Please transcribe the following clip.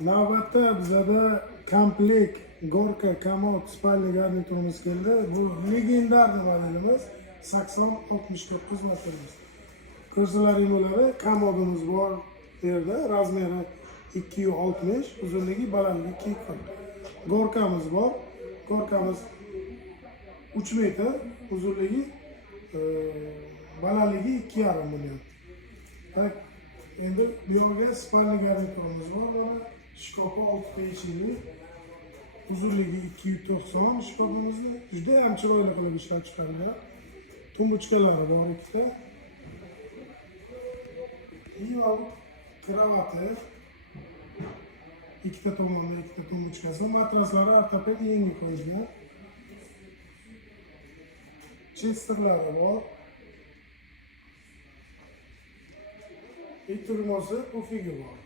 Navbatda bizada komplekt gorka komod spalniy garniturimiz keldi. Bu legendarniy modelimiz 8069 modelimiz. Ko'rsalaring bo'ladi, komodimiz bor. Bu yerda razmeri 260, uzunligi balandligi 240. Gorkamiz bor. Gorkamiz 3 metr, uzunligi balandligi 2,5 million. Tak, endi bu yerga spalniy garniturimiz bor. Mana shkopi 6 pechli, uzunligi 290 shkopimizni. Juda ham chiroyli qilib ishlab chiqarilgan. Tumbuchkalari bor ikkita. va kravati, ikkita tomonda ikkita tumbuchkasi, matraslari ortoped yengil qo'yilgan. Chesterlari bor. Turmozi pufigi bor.